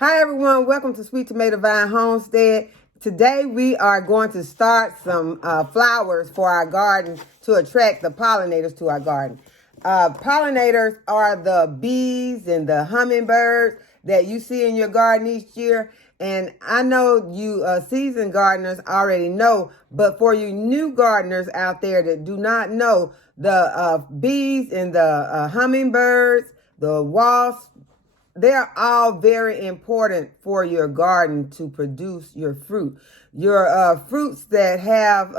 Hi everyone, welcome to Sweet Tomato Vine Homestead. Today we are going to start some flowers for our garden to attract the pollinators to our garden. Pollinators are the bees and the hummingbirds that you see in your garden each year. And I know you seasoned gardeners already know, but for you new gardeners out there that do not know, the bees and the hummingbirds, the wasps, they're all very important for your garden to produce your fruit. Your fruits that have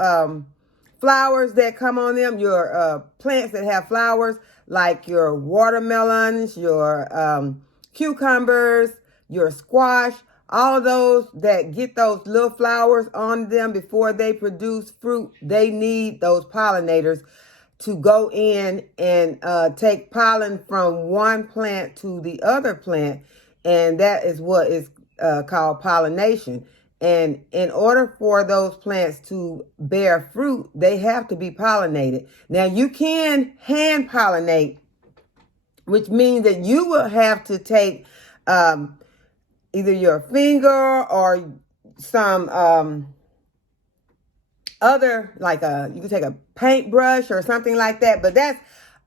flowers that come on them, your plants that have flowers, like your watermelons, your cucumbers, your squash, all those that get those little flowers on them before they produce fruit, they need those pollinators to go in and take pollen from one plant to the other plant. And that is what is called pollination. And in order for those plants to bear fruit, they have to be pollinated. Now, you can hand pollinate, which means that you will have to take either your finger or some other, like you can take a paintbrush or something like that, but that's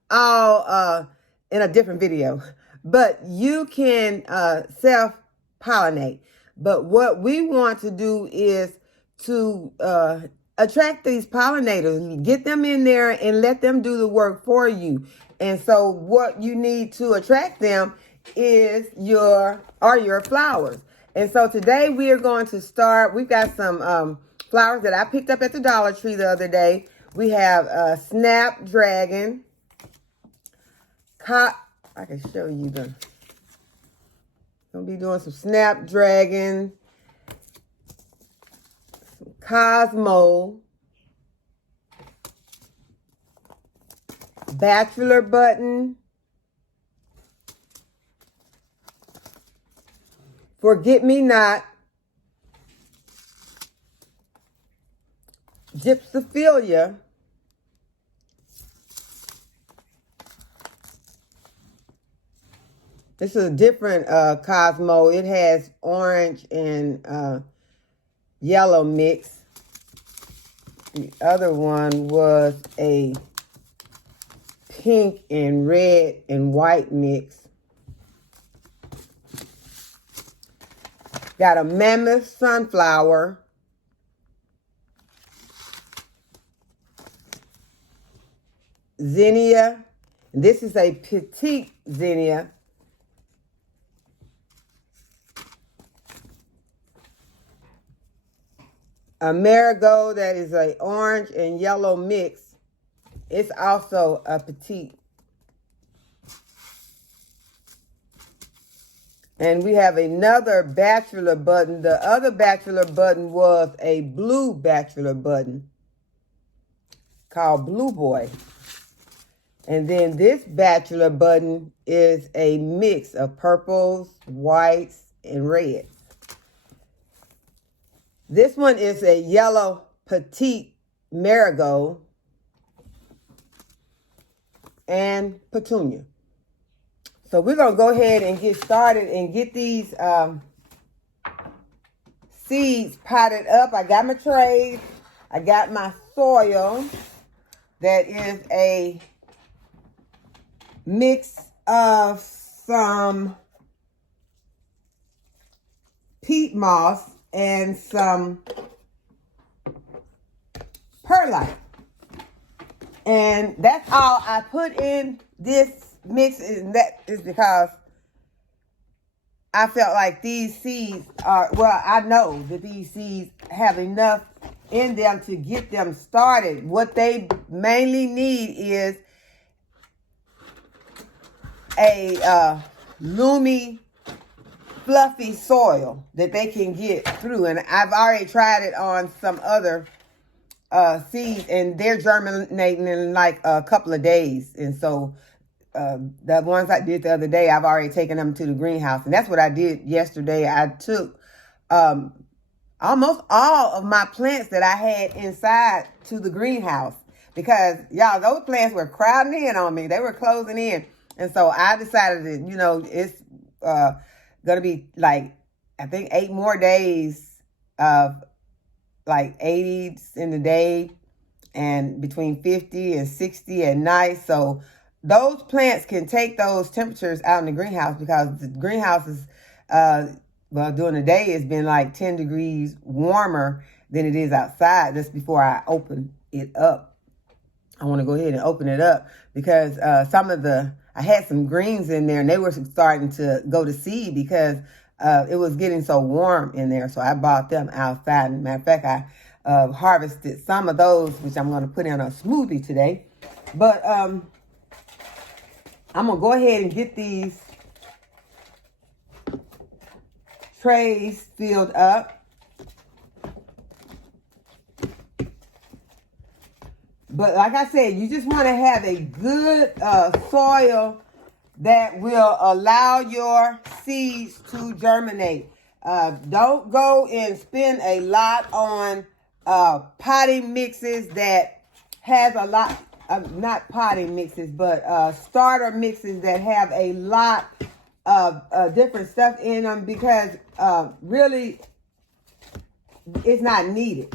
all in a different video. But you can self-pollinate. But what we want to do is to attract these pollinators, get them in there and let them do the work for you. And so what you need to attract them is your flowers. And so today we are going to start, we've got some flowers that I picked up at the Dollar Tree the other day. We have Snapdragon. I can show you gonna be doing some Snapdragon, some Cosmo, Bachelor Button, Forget Me Not, Gypsophilia, this is a different Cosmo. It has orange and yellow mix. The other one was a pink and red and white mix. Got a mammoth sunflower. Zinnia. This is a petite zinnia. A marigold that is a orange and yellow mix. It's also a petite. And we have another bachelor button. The other bachelor button was a blue bachelor button called Blue Boy. And then this bachelor button is a mix of purples, whites, and reds. This one is a yellow petite marigold and petunia. So we're going to go ahead and get started and get these seeds potted up. I got my trays. I got my soil that is a mix of some peat moss and some perlite. And that's all I put in this mix, and that is because I felt like these seeds are, well, I know that these seeds have enough in them to get them started. What they mainly need is a loomy, fluffy soil that they can get through. And I've already tried it on some other seeds, and they're germinating in like a couple of days. And so the ones I did the other day, I've already taken them to the greenhouse. And that's what I did yesterday. I took almost all of my plants that I had inside to the greenhouse because, y'all, those plants were crowding in on me. They were closing in. And so I decided that, it's going to be like I think 8 more days of like 80s in the day and between 50 and 60 at night. So those plants can take those temperatures out in the greenhouse, because the greenhouse is, well, during the day it's been like 10 degrees warmer than it is outside. That's before I open it up. I want to go ahead and open it up because I had some greens in there and they were starting to go to seed because it was getting so warm in there. So I bought them outside. And matter of fact, I harvested some of those, which I'm going to put in a smoothie today. But I'm going to go ahead and get these trays filled up. But like I said, you just want to have a good soil that will allow your seeds to germinate. Don't go and spend a lot on potting mixes that has a lot, not potting mixes, but starter mixes that have a lot of different stuff in them, because really it's not needed.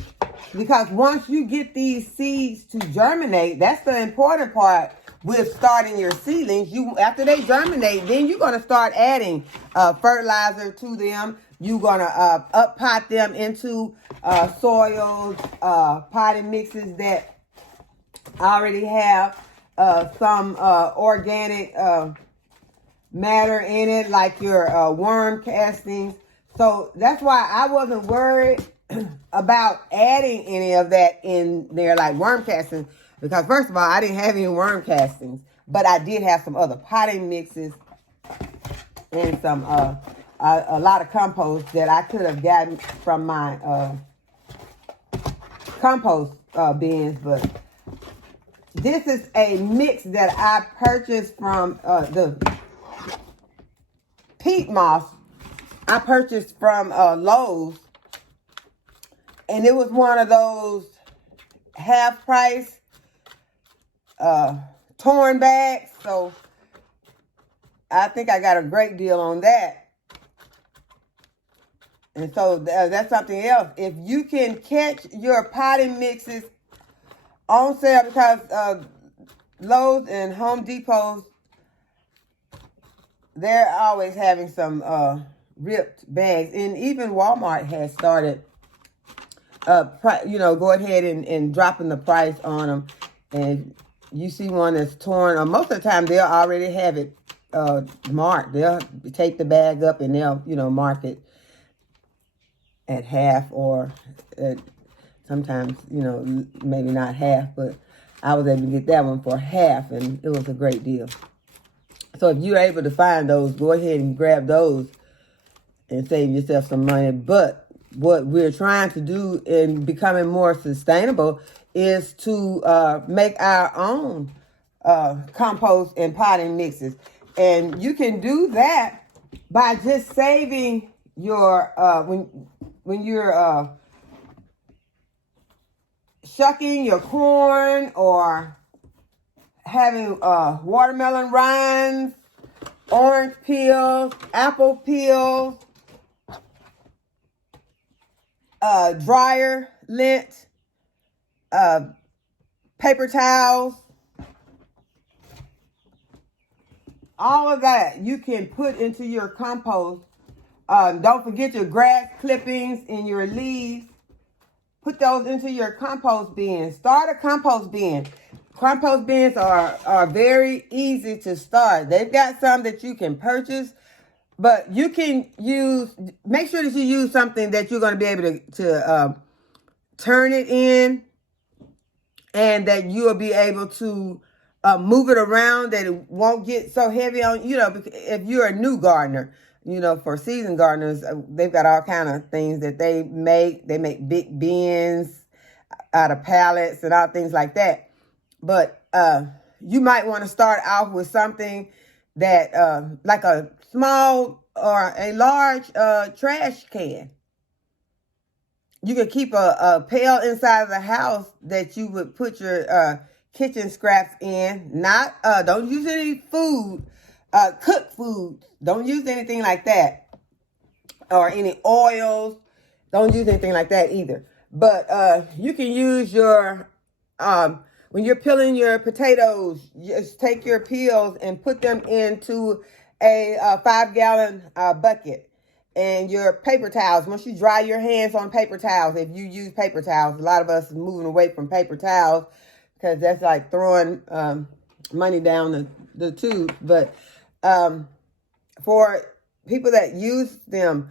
Because once you get these seeds to germinate, that's the important part with starting your seedlings. After they germinate, then you're going to start adding fertilizer to them. You're going to up pot them into soils, potting mixes that already have some organic matter in it, like your worm castings. So that's why I wasn't worried about adding any of that in there, like worm castings, because first of all, I didn't have any worm castings, but I did have some other potting mixes and some a lot of compost that I could have gotten from my compost bins. But this is a mix that I purchased from the peat moss. I purchased from Lowe's. And it was one of those half price torn bags. So I think I got a great deal on that. And so that's something else. If you can catch your potting mixes on sale, because Lowe's and Home Depot, they're always having some ripped bags. And even Walmart has started go ahead and dropping the price on them. And you see one that's torn, or most of the time they'll already have it marked. They'll take the bag up and they'll, mark it at half, or sometimes, maybe not half, but I was able to get that one for half, and it was a great deal. So if you're able to find those, go ahead and grab those and save yourself some money. But what we're trying to do in becoming more sustainable is to make our own compost and potting mixes. And you can do that by just saving your, when you're shucking your corn, or having watermelon rinds, orange peels, apple peels, dryer lint, paper towels, all of that you can put into your compost. Don't forget your grass clippings and your leaves. Put those into your compost bin. Start a compost bin. Compost bins are very easy to start. They've got some that you can purchase, but you can make sure that you use something that you're going to be able to turn it in, and that you will be able to move it around, that it won't get so heavy on, if you're a new gardener. For seasoned gardeners, they've got all kind of things that they make. They make big bins out of pallets and all things like that. But you might want to start off with something that, like a small or a large trash can. You could keep a pail inside of the house that you would put your kitchen scraps in. Don't use any food, cooked food. Don't use anything like that. or any oils. Don't use anything like that either. But you can use your, when you're peeling your potatoes, just take your peels and put them into a 5-gallon bucket. And your paper towels, once you dry your hands on paper towels, if you use paper towels, a lot of us are moving away from paper towels because that's like throwing money down the tube. But for people that use them,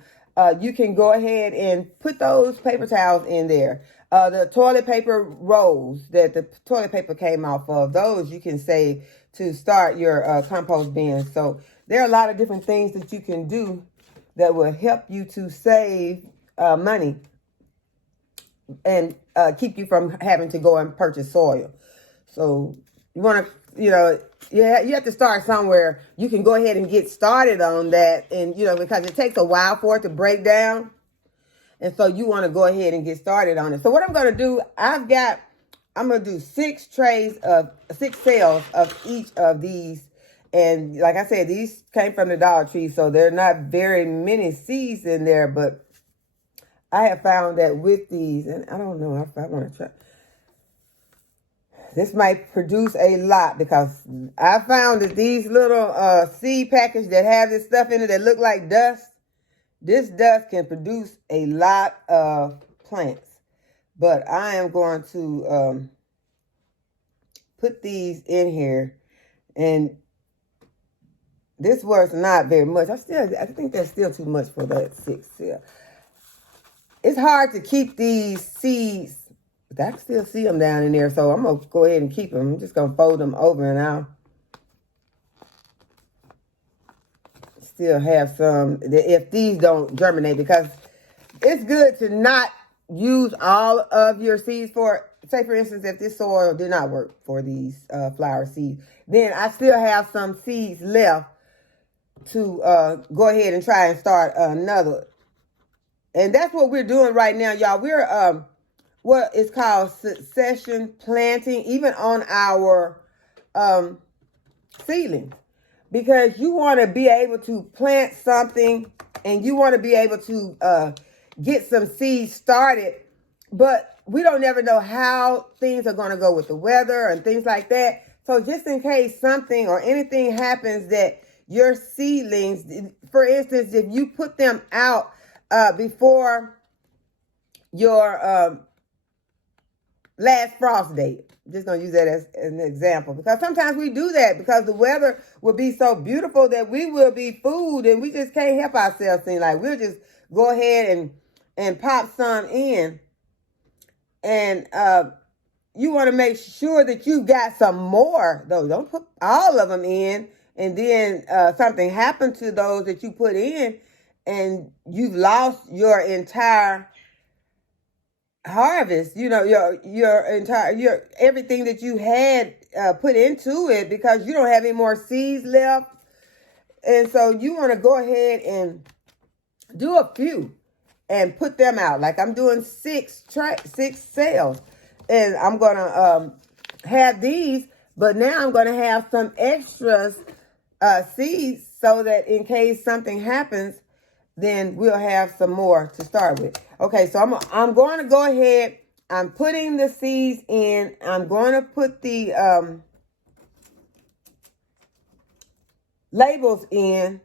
you can go ahead and put those paper towels in there. The toilet paper rolls that the toilet paper came off of, those you can save to start your compost bin. So there are a lot of different things that you can do that will help you to save money and keep you from having to go and purchase soil. So you want to, you have to start somewhere. You can go ahead and get started on that, and because it takes a while for it to break down, and so you want to go ahead and get started on it. So what I'm going to do, I'm going to do 6 sales of each of these. And like I said, these came from the Dollar Tree, so there are not very many seeds in there, but I have found that with these, and I don't know if I want to try. This might produce a lot because I found that these little seed packets that have this stuff in it that look like dust, this dust can produce a lot of plants. But I am going to put these in here, and this was not very much. I think that's still too much for that 6. Yeah. It's hard to keep these seeds, but I can still see them down in there. So I'm going to go ahead and keep them. I'm just going to fold them over, and I'll still have some if these don't germinate, because it's good to not use all of your seeds for, say for instance, if this soil did not work for these flower seeds, then I still have some seeds left to go ahead and try and start another. And that's what we're doing right now, y'all. We're what is called succession planting, even on our seedlings, because you want to be able to plant something and you want to be able to get some seeds started, but we don't ever know how things are going to go with the weather and things like that. So just in case something or anything happens that your seedlings, for instance, if you put them out before your last frost date, I'm just going to use that as an example, because sometimes we do that because the weather will be so beautiful that we will be fooled and we just can't help ourselves. Seem like we'll just go ahead and pop some in. And you want to make sure that you got some more, though. Don't put all of them in, and then something happened to those that you put in, and you've lost your entire harvest. Your entire everything that you had put into it, because you don't have any more seeds left. And so you want to go ahead and do a few and put them out. Like I'm doing 6 sales, and I'm gonna have these, but now I'm gonna have some extras seeds so that in case something happens, then we'll have some more to start with. Okay, so I'm going to go ahead. I'm putting the seeds in. I'm going to put the labels in,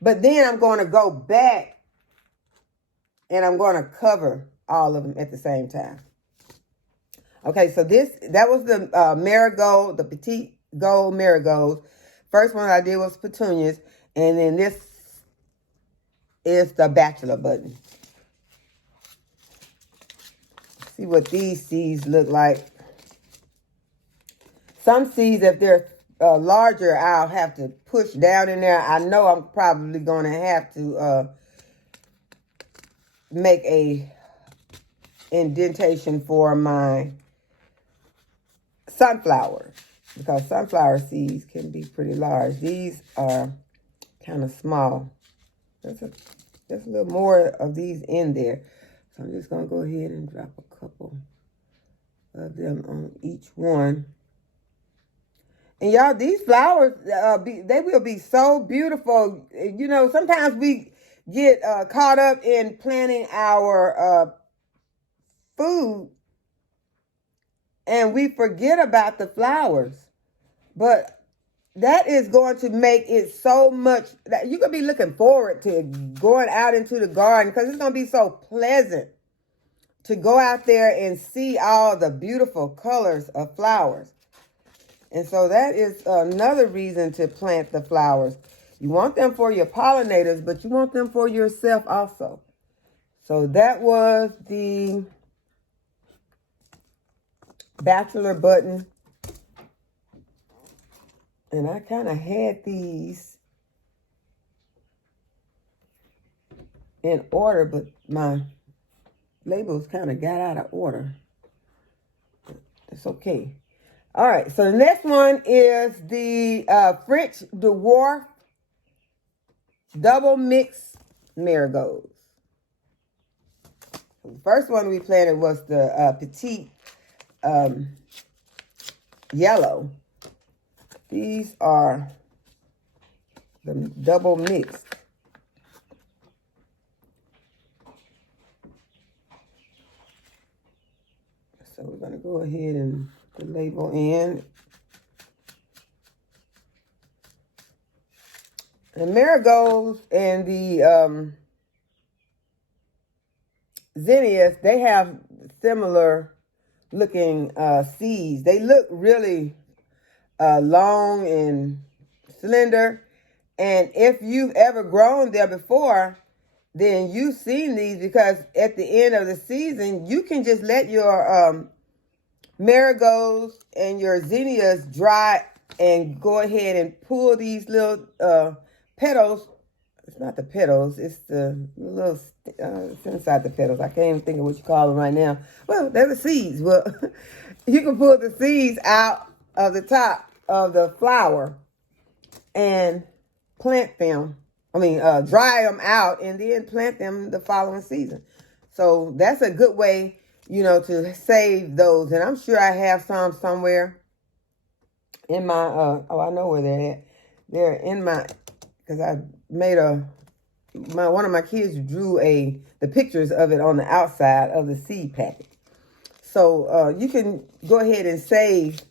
but then I'm going to go back and I'm going to cover all of them at the same time. Okay, so that was the marigold, the petite gold marigolds. First one I did was petunias, and then this is the bachelor button. See what these seeds look like. Some seeds, if they're larger, I'll have to push down in there. I know I'm probably going to have to make a indentation for my sunflower, because sunflower seeds can be pretty large. These are kind of small. There's a little more of these in there. So I'm just going to go ahead and drop a couple of them on each one. And y'all, these flowers, they will be so beautiful. Sometimes we get caught up in planting our food, and we forget about the flowers. But that is going to make it so much that you're going to be looking forward to going out into the garden, because it's going to be so pleasant to go out there and see all the beautiful colors of flowers. And so that is another reason to plant the flowers. You want them for your pollinators, but you want them for yourself also. So that was the bachelor button. And I kind of had these in order, but my labels kind of got out of order. It's okay. All right, so the next one is the French Dwarf Double Mix Marigolds. The first one we planted was the Petite Yellow. These are the double mixed. So we're going to go ahead and put the label in. The marigolds and the zinnias, they have similar looking seeds. They look really long and slender. And if you've ever grown there before, then you've seen these, because at the end of the season, you can just let your marigolds and your zinnias dry and go ahead and pull these little petals. It's not the petals, it's the little, it's inside the petals. I can't even think of what you call them right now. Well, they're the seeds. Well, you can pull the seeds out of the top of the flower and plant them. Dry them out and then plant them the following season. So that's a good way, to save those. And I'm sure I have some somewhere in my, I know where they're at. They're in my, because I made one of my kids drew the pictures of it on the outside of the seed packet. So you can go ahead and save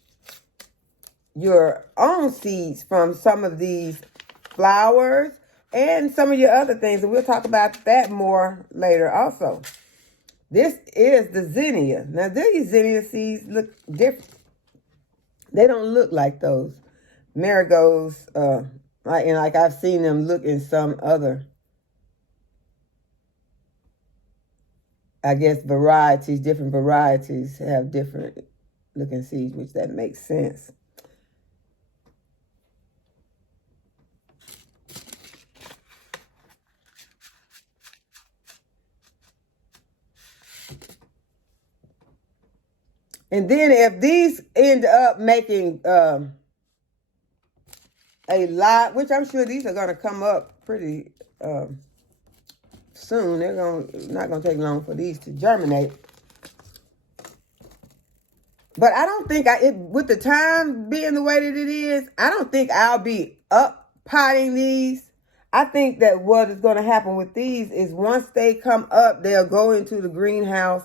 your own seeds from some of these flowers and some of your other things. And we'll talk about that more later also. This is the zinnia. Now, these zinnia seeds look different. They don't look like those marigolds, like I've seen them look in some other, I guess, varieties. Different varieties have different looking seeds, which that makes sense. And then if these end up making a lot, which I'm sure these are going to come up pretty soon. They're not going to take long for these to germinate. But I don't think with the time being the way that it is, I don't think I'll be up potting these. I think that what is going to happen with these is once they come up, they'll go into the greenhouse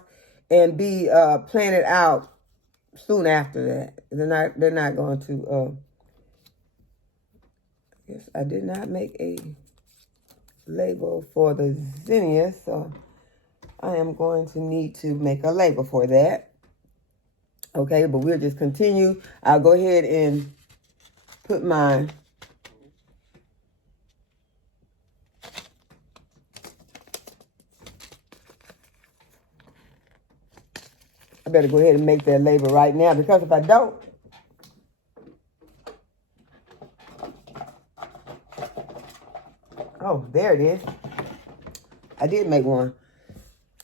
and be planted out soon after that. They're not going to, I guess I did not make a label for the zinnia, so I am going to need to make a label for that. Okay, but we'll just continue. I'll go ahead and put my I better go ahead and make that label right now, because if I don't, oh, there it is. I did make one.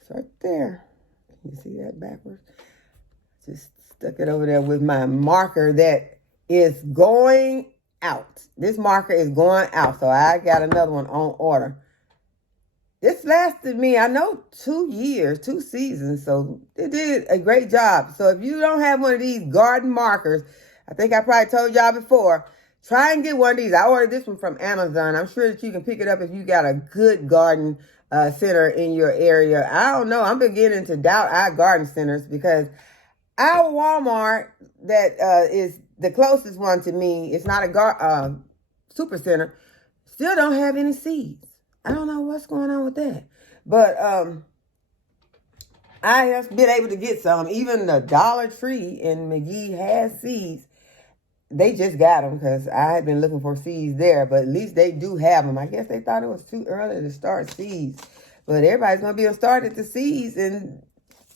It's right there. Can you see that backwards? Just stuck it over there with my marker that is going out. This marker is going out, so I got another one on order. This lasted me, I know, 2 years, 2 seasons, so it did a great job. So if you don't have one of these garden markers, I think I probably told y'all before, try and get one of these. I ordered this one from Amazon. I'm sure that you can pick it up if you got a good garden center in your area. I don't know. I'm beginning to doubt our garden centers because our Walmart that is the closest one to me, it's not a super center, still don't have any seeds. I don't know what's going on with that. But I have been able to get some. Even the Dollar Tree in McGee has seeds. They just got them because I had been looking for seeds there, but at least they do have them. I guess they thought it was too early to start seeds. But everybody's going to be able to start at the seeds and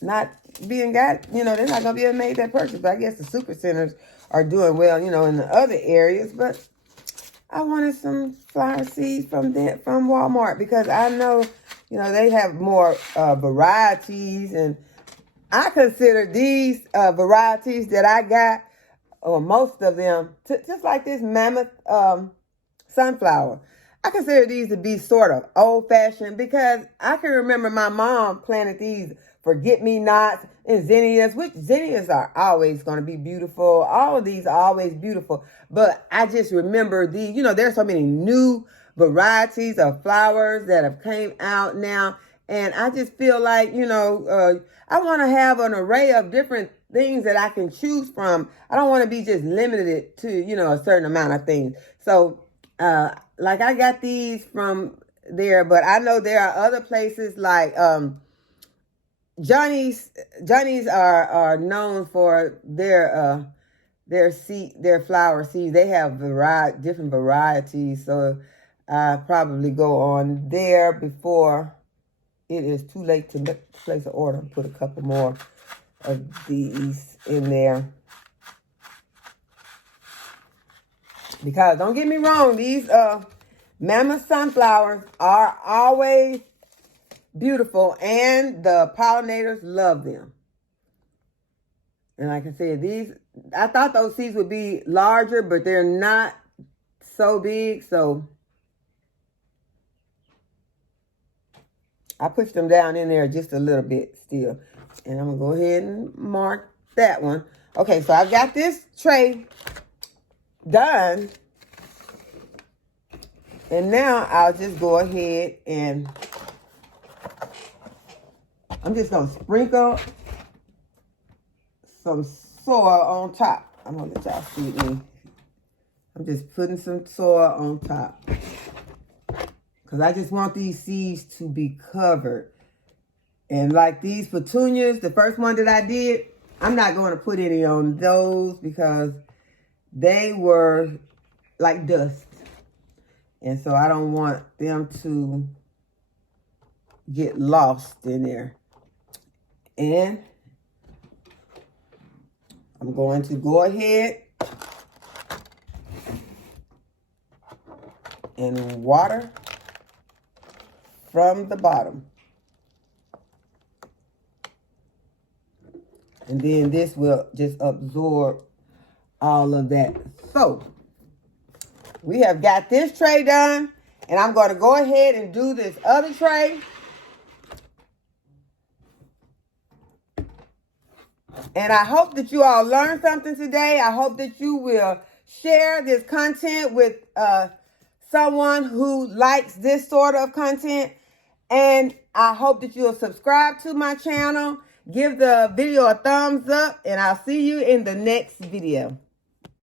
not being they're not going to be able to make that purchase. But I guess the super centers are doing well, in the other areas. But I wanted some flower seeds from Walmart because I know, they have more varieties. And I consider these varieties that I got, or most of them, just like this mammoth sunflower. I consider these to be sort of old-fashioned because I can remember my mom planted these forget-me-nots and zinnias, which zinnias are always going to be beautiful. All of these are always beautiful. But I just remember these, there's so many new varieties of flowers that have came out now. And I just feel like, I want to have an array of different things that I can choose from. I don't want to be just limited to, a certain amount of things. So, like I got these from there, but I know there are other places like Johnny's are known for their flower seeds. They have different varieties. So I probably go on there before it is too late to place an order. Put a couple more of these in there. Because don't get me wrong, these mammoth sunflowers are always beautiful and the pollinators love them. And like I said, I thought those seeds would be larger, but they're not so big. So I pushed them down in there just a little bit still. And I'm going to go ahead and mark that one. Okay, so I've got this tray done. And now I'll just go ahead and I'm just going to sprinkle some soil on top. I'm going to let y'all see me. I'm just putting some soil on top. Because I just want these seeds to be covered. And like these petunias, the first one that I did, I'm not going to put any on those because they were like dust. And so I don't want them to get lost in there. And I'm going to go ahead and water from the bottom. And then this will just absorb all of that. So we have got this tray done. And I'm going to go ahead and do this other tray. And I hope that you all learned something today. I hope that you will share this content with someone who likes this sort of content. And I hope that you'll subscribe to my channel. Give the video a thumbs up. And I'll see you in the next video.